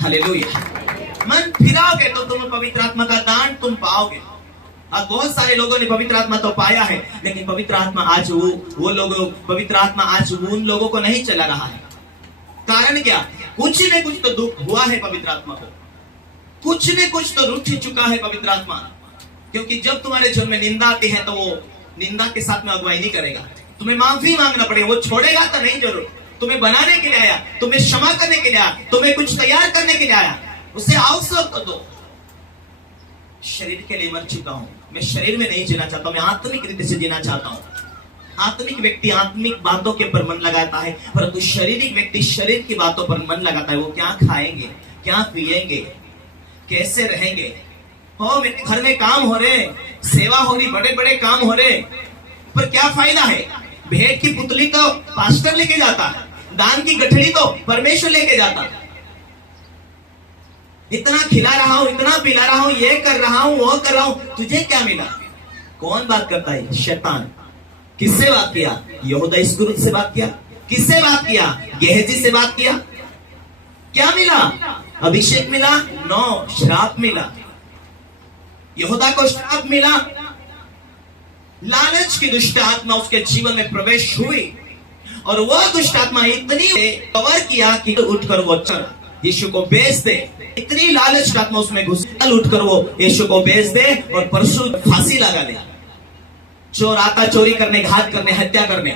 Hallelujah. मन फिराओगे तो तुम पवित्र आत्मा का दान तुम पाओगे। अब बहुत सारे लोगों ने पवित्र आत्मा तो पाया है, लेकिन पवित्र आत्मा आज वो लोग पवित्र आत्मा आज उन लोगों को नहीं चला रहा है। कारण क्या? कुछ न कुछ तो दुख हुआ है पवित्र आत्मा को, कुछ न कुछ तो रूठ चुका है पवित्र आत्मा। क्योंकि जब तुम्हारे जीवन में निंदा आती है तो वो निंदा के साथ में अगुवाई नहीं करेगा, तुम्हें माफी मांगना पड़ेगा। वो छोड़ेगा तो नहीं, जरूर तुम्हें बनाने के लिए आया, तुम्हें क्षमा करने के लिए आया, तुम्हें कुछ तैयार करने के लिए आया, उसे अवसर तो दो। शरीर के लिए मर चुका हूं, मैं शरीर में नहीं जीना चाहता हूं, मैं आत्मिक रीति से जीना चाहता हूं। आत्मिक व्यक्ति आत्मिक बातों के पर मन लगाता है, परंतु शारीरिक व्यक्ति शरीर की बातों पर मन लगाता है। वो क्या खाएंगे, क्या पिएंगे, कैसे रहेंगे। हो मेरे घर में काम हो रहे, सेवा हो रही, बड़े बड़े काम हो रहे, पर क्या फायदा है? भेंट की पुतली तो पास्टर लेके जाता है, दान की गठरी तो परमेश्वर लेके जाता है। इतना खिला रहा हूं, इतना पिला रहा हूं, ये कर रहा हूं, वो कर रहा हूं, तुझे क्या मिला? कौन बात करता है? शैतान। किससे बात किया? यहूदा इस्करियोत से बात किया। किससे बात किया? गेहजी से बात किया। क्या मिला? अभिषेक मिला? नो, श्राप मिला। यहूदा को श्राप मिला। लालच की दुष्ट आत्मा उसके जीवन में प्रवेश हुई और वह दुष्ट आत्मा इतनी कवर किया कि उठकर वो चल यीशु को बेच दे। इतनी लालच का आत्मा उसमें घुस, उठकर वो यीशु को बेच दे और परसों फांसी लगा ले। चोर आता चोरी करने, घात करने, हत्या करने।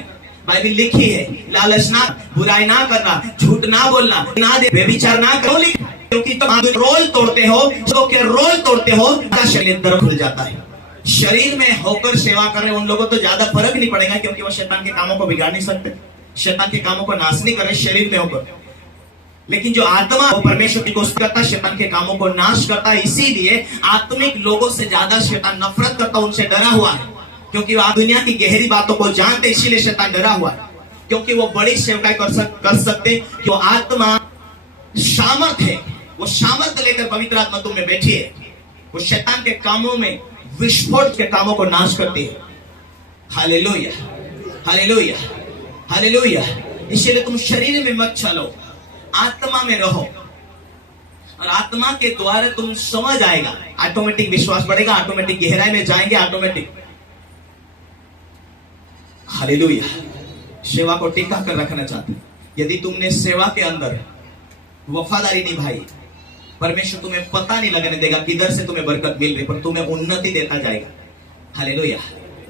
बाइबल लिखी है, लालच ना, बुराई ना करना, झूठ ना बोलना, ना दे, व्यभिचार ना करो। क्योंकि तुम रोल तोड़ते हो, तो के रोल तोड़ते हो, शरीर दर्द खुल जाता है। शरीर में होकर सेवा कर रहे उन लोगों तो ज्यादा फर्क नहीं पड़ेगा, क्योंकि वो शैतान के कामों को बिगाड़ नहीं सकते, शैतान के कामों को नाश नहीं कर रहे शरीर में होकर। लेकिन जो आत्मा वो परमेश्वर की कोशिश करता, शैतान के कामों को नाश करता। इसीलिए आत्मिक लोगों से ज्यादा शैतान नफरत करता, उनसे डरा हुआ है, क्योंकि वो दुनिया की गहरी बातों को जानते। इसीलिए शैतान डरा हुआ है, क्योंकि वो बड़ी सेवकाई कर सकते। जो आत्मा सामर्थ है, वो सामर्थ लेकर पवित्र आत्मा तुम में बैठी है, वो शैतान के कामों में, विस्फोट के कामों को नाश करती है। Hallelujah, hallelujah, hallelujah. इसलिए तुम शरीर में मत चलो, आत्मा में रहो, और आत्मा के द्वारा तुम समझ आएगा, ऑटोमेटिक विश्वास बढ़ेगा, ऑटोमेटिक गहराई में जाएंगे, ऑटोमेटिक। हालेलुया। सेवा को टिका कर रखना चाहते, यदि तुमने सेवा के अंदर वफादारी निभाई, परमेश्वर तुम्हें पता नहीं लगने देगा किधर से तुम्हें बरकत मिल रही, पर तुम्हें उन्नति देता जाएगा। हालेलुया।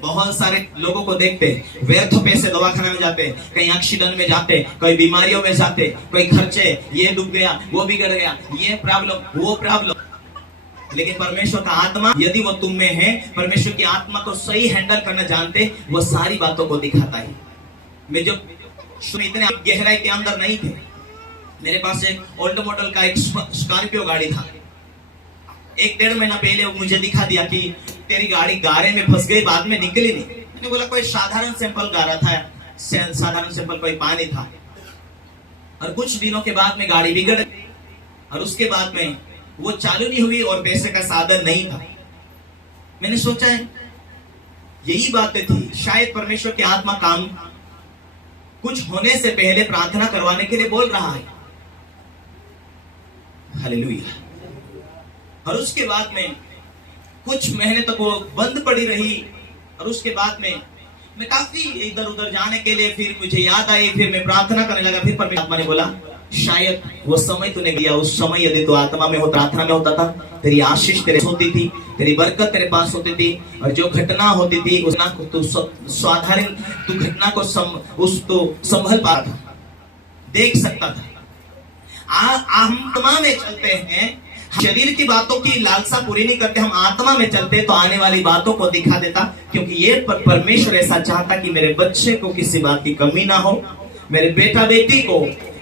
बहुत सारे लोगों को देखते, व्यर्थ पैसे दवाखाना में जाते, कहीं एक्सीडेंट में जाते, कोई बीमारियों में जाते, कोई खर्चे, ये डूब गया, वो बिगड़ गया, ये प्रॉब्लम, वो प्रॉब्लम। लेकिन परमेश्वर का आत्मा यदि वो तुम में है, परमेश्वर की आत्मा को सही हैंडल करना जानते, वो सारी बातों को दिखाता है। मैं जब इतने गहराई के अंदर नहीं थे, मेरे पास एक ओल्ड मॉडल का एक स्कॉर्पियो गाड़ी था। 1-1.5 महीना पहले वो मुझे दिखा दिया कि तेरी गाड़ी गारे में फंस गई, बाद में निकली नहीं। मैंने बोला कोई साधारण सिंपल गारा था, साधारण सिंपल कोई पानी था। और कुछ दिनों के बाद में गाड़ी बिगड़ गई, और उसके बाद में वो चालू नहीं हुई और पैसे का साधन नहीं था। मैंने सोचा है यही बातें थी, शायद परमेश्वर की आत्मा काम कुछ होने से पहले प्रार्थना करवाने के लिए बोल रहा है। हालेलुया। और उसके बाद में कुछ महीने तक वो बंद पड़ी रही, और उसके बाद में मैं काफी इधर उधर जाने के लिए, फिर मुझे याद आई, फिर मैं प्रार्थना करने लगा। फिर परमेश्वर आत्मा ने बोला शायद वो समय तूने दिया, उस समय यदि तू आत्मा में हो, प्रार्थना में होता था, तेरी आशीष तेरे होती थी, तेरी बरकत तेरे पास होती थी, और जो घटना होती थी उस तू साधारण तू घटना को संभल पा था, देख सकता था। हम आत्मा में चलते हैं, शरीर की बातों की लालसा पूरी नहीं करते, हम आत्मा में चलते तो आने वाली बातों को दिखा देता। क्योंकि ये परमेश्वर ऐसा चाहता कि मेरे बच्चे को किसी बात की कमी ना हो, मेरे बेटा बेटी को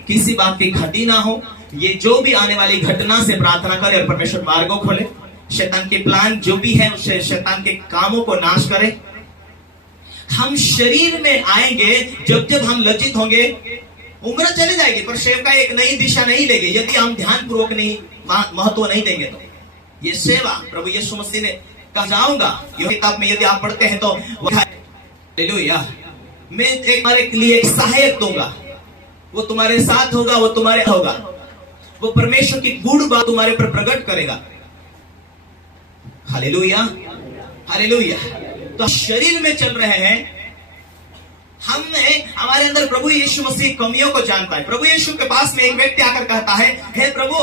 किसी बात की घटी ना हो। ये जो भी आने वाली घटना से प्रार्थना करे और परमेश्वर मार्गों खोले, शैतान के प्लान जो भी है उसे, शैतान के कामों को नाश करे। हम शरीर में आएंगे जब जब हम लज्जित होंगे, उम्र चली जाएगी, पर सेवा एक नई दिशा नहीं लेगी यदि हम ध्यान पूर्वक नहीं महत्व नहीं देंगे। तो ये सेवा प्रभु यीशु मसीह ने कहा, जाऊंगा ये किताब में यदि आप पढ़ते हैं तो हालेलुया, मैं एक लिए एक सहायक दूंगा, वो तुम्हारे साथ होगा, वो तुम्हारे होगा। वो परमेश्वर की गूढ़ बात तुम्हारे ऊपर प्रकट करेगा। Hallelujah, hallelujah. तो शरीर में चल रहे हैं, हमारे अंदर प्रभु यीशु मसीह कमियों को जानता है। प्रभु यीशु के पास में एक व्यक्ति आकर कहता है, हे प्रभु,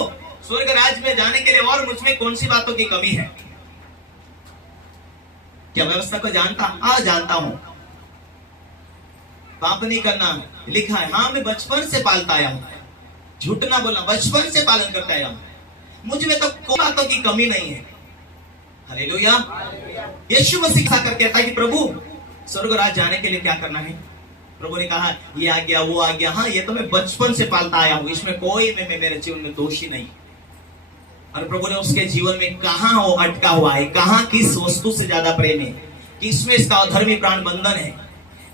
स्वर्ग राज्य में जाने के लिए और मुझमें कौन सी बातों की कमी है? क्या व्यवस्था को जानता? हाँ जानता हूं। पाप नहीं करना लिखा है, हाँ मैं बचपन से पालता आया हूं। झूठ ना बोलना, बचपन से पालन करता आया हूं। मुझ में तो कोई बातों की कमी नहीं है। हालेलुया। यीशु मसीह कहकर कहता है कि प्रभु स्वर्ग राज्य जाने के लिए क्या करना है? प्रभु ने कहा ये आ गया, वो आ गया, हाँ ये तो मैं बचपन से पालता आया हूं, इसमें कोई मेरे जीवन में दोषी नहीं। और प्रभु ने उसके जीवन में कहां वो अटका हुआ है, कहां किस वस्तु से ज्यादा प्रेम है, किसमें इसका अधर्मी प्राण बंधन है,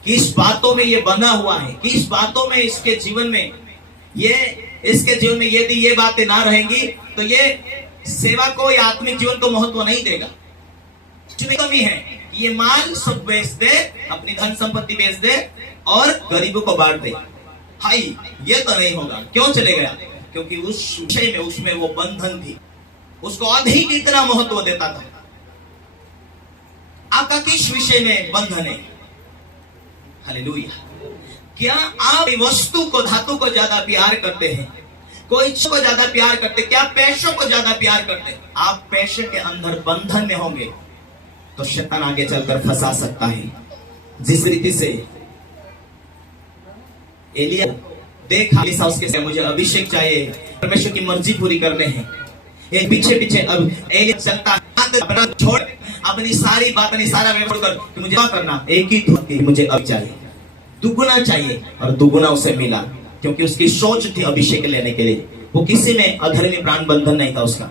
किस बातों में ये बंधा हुआ है, किस बातों में इसके जीवन में यदि ये बातें ना रहेंगी तो ये सेवा को या आत्मिक जीवन को महत्व नहीं देगा। कमी है, ये माल सब बेच दे, अपनी धन संपत्ति बेच दे और गरीबों को बांट दे। हाई ये तो नहीं होगा। क्यों चले गया? क्योंकि उस विषय में उसमें वो बंधन थी, उसको अधिक इतना महत्व देता था। आपका किस विषय में बंधन है? हालेलुया। क्या आप वस्तु को, धातु को ज्यादा प्यार करते हैं? कोई इच्छा को ज्यादा प्यार करते? क्या पैसों को ज्यादा प्यार करते? आप पैसे के अंदर बंधन में होंगे तो शैतान आगे चलकर फंसा सकता है। जिस रीति से एलिया देखा, उसके मुझे अभिषेक चाहिए, परमेश्वर की मर्जी पूरी करने हैं, ये पीछे पीछे अब एलिया चलता, छोड़ अपनी सारी बात, अपनी सारा व्यवहार कर, तो मुझे क्या करना? एक ही थी, मुझे अब चाहिए, दुगुना चाहिए। और दुगुना उसे मिला, क्योंकि उसकी सोच थी अभिषेक लेने के लिए। वो किसी में अधर्मी प्राण बंधन नहीं था उसका,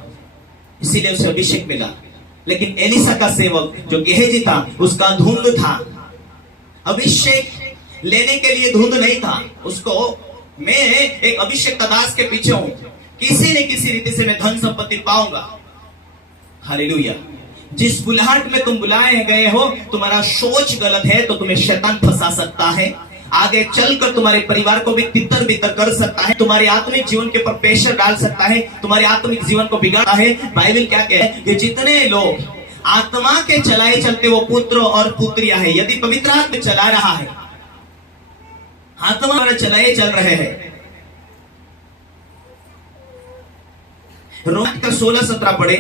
इसीलिए उसे अभिषेक मिला। लेकिन एलिसा का सेवक जो गेहजी था, उसका धुंध था, अभिषेक लेने के लिए धुंध नहीं था उसको। मैं एक अभिषेक दास के पीछे हूं, किसी न किसी रीति से मैं धन संपत्ति पाऊंगा। हालेलुया। जिस बुलाहट में तुम बुलाए गए हो, तुम्हारा सोच गलत है तो तुम्हें शैतान फंसा सकता है, आगे चलकर तुम्हारे परिवार को भी तितर बितर कर सकता है, तुम्हारे आत्मिक जीवन के ऊपर प्रेशर डाल सकता है, तुम्हारे आत्मिक जीवन को बिगाड़ता है। बाइबल क्या कहता है कि जितने लोग आत्मा के चलाए चलते वो पुत्र और पुत्रियां हैं। यदि पवित्र आत्मा चला रहा है, आत्मा द्वारा चलाए चल रहे हैं। रोमन का 16-17 पढ़े।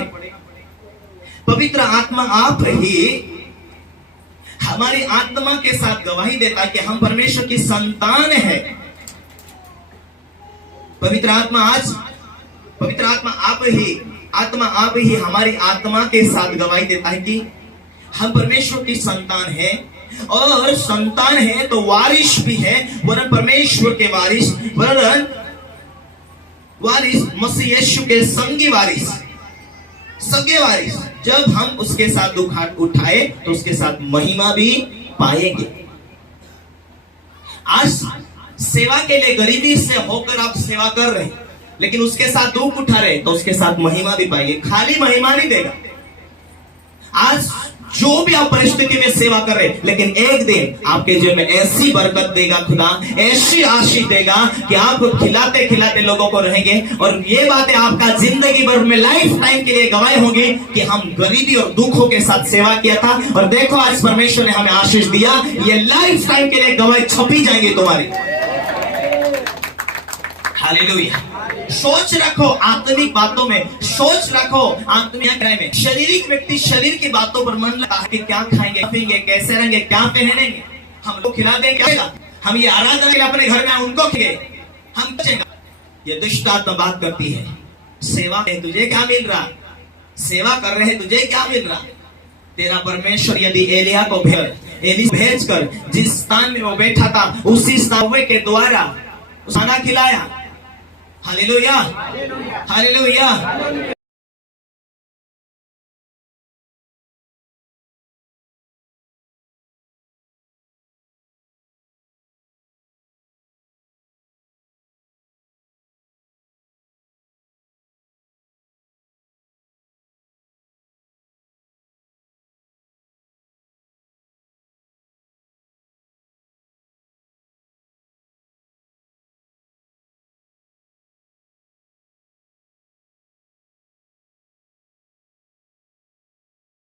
पवित्र आत्मा आप ही हमारी आत्मा के साथ गवाही देता है कि हम परमेश्वर की संतान है। पवित्र आत्मा आप ही हमारी आत्मा के साथ गवाही देता है कि हम परमेश्वर की संतान है। और संतान है तो वारिस भी है, वरन परमेश्वर के वारिस, वरन वारिस मसीह यीशु के संगी वारिस, सगे वारिस। जब हम उसके साथ दुख उठाए तो उसके साथ महिमा भी पाएंगे। आज सेवा के लिए गरीबी से होकर आप सेवा कर रहे हैं, लेकिन उसके साथ दुख उठा रहे तो उसके साथ महिमा भी पाएंगे। खाली महिमा नहीं देगा। आज जो भी आप परिस्थिति में सेवा कर रहे, लेकिन एक दिन आपके जीवन में ऐसी बरकत देगा खुदा, ऐसी आशीष देगा कि आप खिलाते खिलाते लोगों को रहेंगे। और ये बातें आपका जिंदगी भर में लाइफ टाइम के लिए गवाही होंगी कि हम गरीबी और दुखों के साथ सेवा किया था। और देखो आज परमेश्वर ने हमें आशीष दिया, ये लाइफ टाइम के लिए गवाही छपी जाएंगी तुम्हारी। हालेलुया। सोच रखो आत्मिक बातों में, सोच रखो आत्मिक में। शारीरिक व्यक्ति शरीर की बातों पर मन लगा कि क्या खाएंगे, पिएंगे, कैसे रहेंगे, क्या पहनेंगे, हम लोग खिला देंगे, क्या हम ये आराधना के अपने घर में उनको खिलाएंगे, हम बचेंगे। ये दुष्ट आत्मा बात करती है। सेवा में तुझे क्या मिल रहा? सेवा कर रहे तुझे क्या मिल रहा? तेरा परमेश्वर यदि एलिया को भेज कर जिस स्थान में वो बैठा था उसी स्थान के द्वारा खाना खिलाया। Hallelujah, hallelujah.